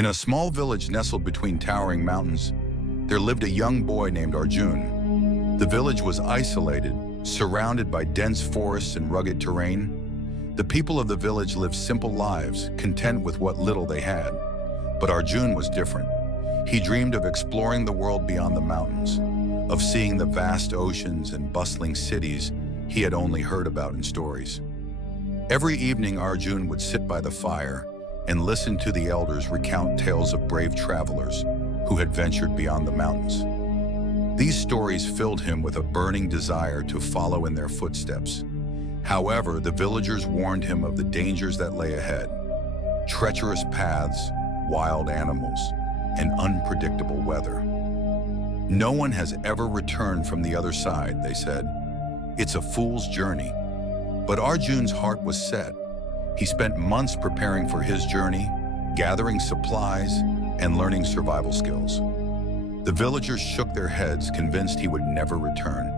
In a small village nestled between towering mountains, there lived a young boy named Arjun. The village was isolated, surrounded by dense forests and rugged terrain. The people of the village lived simple lives, content with what little they had. But Arjun was different. He dreamed of exploring the world beyond the mountains, of seeing the vast oceans and bustling cities he had only heard about in stories. Every evening, Arjun would sit by the fire and listen to the elders recount tales of brave travelers who had ventured beyond the mountains. These stories filled him with a burning desire to follow in their footsteps. However, the villagers warned him of the dangers that lay ahead: treacherous paths, wild animals, and unpredictable weather. No one has ever returned from the other side, they said. It's a fool's journey. But Arjun's heart was set. He spent months preparing for his journey, gathering supplies, and learning survival skills. The villagers shook their heads, convinced he would never return.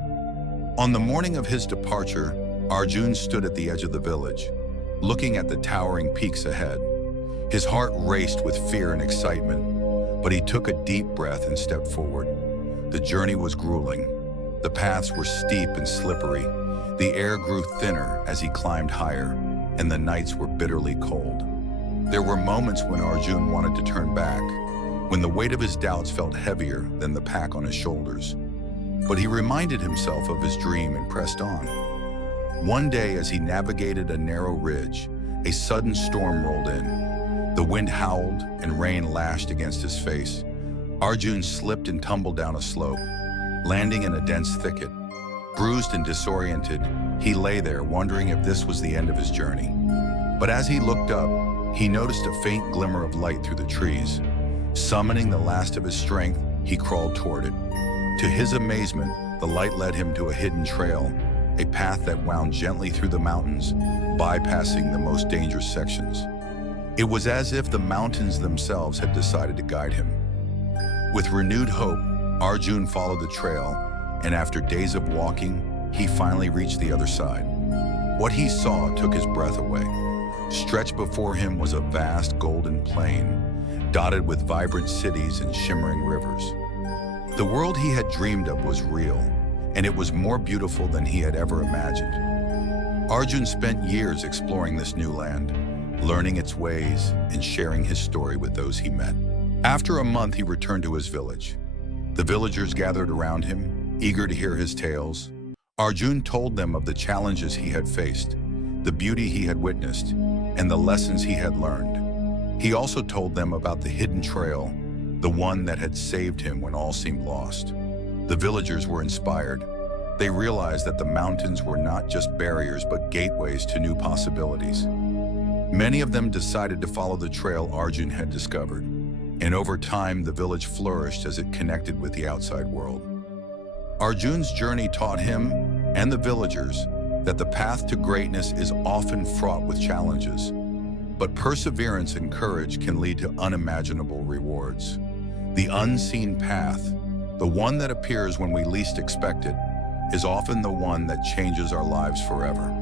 On the morning of his departure, Arjun stood at the edge of the village, looking at the towering peaks ahead. His heart raced with fear and excitement, but he took a deep breath and stepped forward. The journey was grueling. The paths were steep and slippery. The air grew thinner as he climbed higher, and the nights were bitterly cold. There were moments when Arjun wanted to turn back, when the weight of his doubts felt heavier than the pack on his shoulders. But he reminded himself of his dream and pressed on. One day, as he navigated a narrow ridge, a sudden storm rolled in. The wind howled and rain lashed against his face. Arjun slipped and tumbled down a slope, landing in a dense thicket. Bruised and disoriented, he lay there wondering if this was the end of his journey. But as he looked up, he noticed a faint glimmer of light through the trees. Summoning the last of his strength, he crawled toward it. To his amazement, the light led him to a hidden trail, a path that wound gently through the mountains, bypassing the most dangerous sections. It was as if the mountains themselves had decided to guide him. With renewed hope, Arjun followed the trail, and after days of walking, he finally reached the other side. What he saw took his breath away. Stretched before him was a vast golden plain, dotted with vibrant cities and shimmering rivers. The world he had dreamed of was real, and it was more beautiful than he had ever imagined. Arjun spent years exploring this new land, learning its ways and sharing his story with those he met. After a month, he returned to his village. The villagers gathered around him, eager to hear his tales. Arjun told them of the challenges he had faced, the beauty he had witnessed, and the lessons he had learned. He also told them about the hidden trail, the one that had saved him when all seemed lost. The villagers were inspired. They realized that the mountains were not just barriers but gateways to new possibilities. Many of them decided to follow the trail Arjun had discovered, and over time the village flourished as it connected with the outside world. Arjun's journey taught him and the villagers that the path to greatness is often fraught with challenges, but perseverance and courage can lead to unimaginable rewards. The unseen path, the one that appears when we least expect it, is often the one that changes our lives forever.